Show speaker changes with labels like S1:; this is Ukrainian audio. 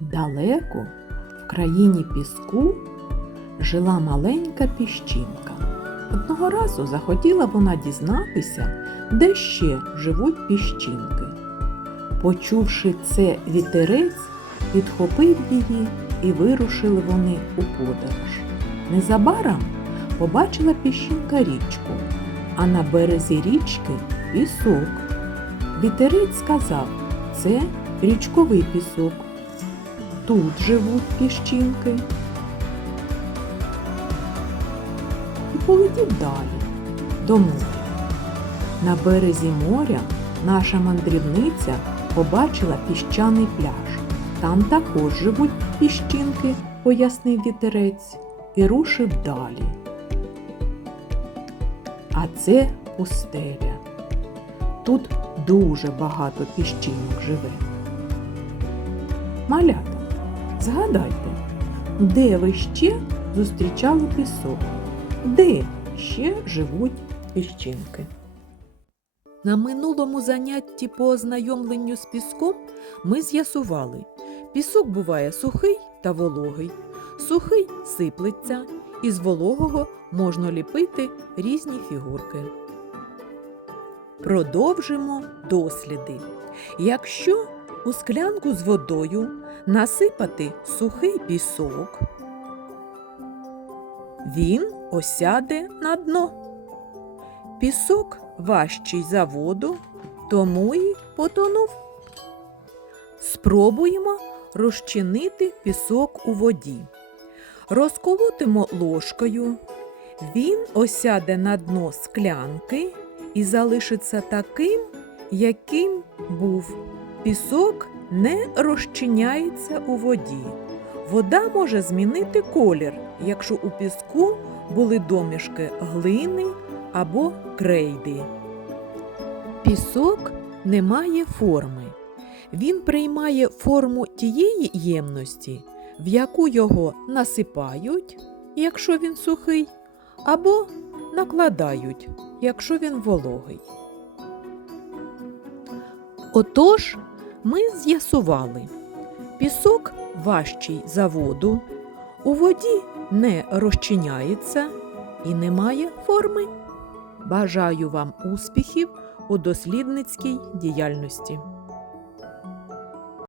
S1: Далеко, в країні піску, жила маленька піщинка. Одного разу захотіла вона дізнатися, де ще живуть піщинки. Почувши це вітерець, підхопив її і вирушили вони у подорож. Незабаром побачила піщинка річку, а на березі річки пісок. Вітерець сказав, це річковий пісок. Тут живуть піщинки. І полетів далі до моря. На березі моря наша мандрівниця побачила піщаний пляж. Там також живуть піщинки, пояснив вітерець, і рушив далі. А це пустеля. Тут дуже багато піщинок живе. Малята, згадайте, де ви ще зустрічали пісок? Де ще живуть піщинки? На минулому занятті по ознайомленню з піском ми з'ясували, пісок буває сухий та вологий. Сухий сиплеться, із вологого можна ліпити різні фігурки. Продовжимо досліди. Якщо у склянку з водою насипати сухий пісок, він осяде на дно. Пісок важчий за воду, тому і потонув. Спробуємо розчинити пісок у воді. Розколотимо ложкою. Він осяде на дно склянки і залишиться таким, яким був. Пісок не розчиняється у воді. Вода може змінити колір, якщо у піску були домішки глини або крейди. Пісок не має форми. Він приймає форму тієї ємності, в яку його насипають, якщо він сухий, або накладають, якщо він вологий. Отож, ми з'ясували, пісок важчий за воду, у воді не розчиняється і не має форми. Бажаю вам успіхів у дослідницькій діяльності.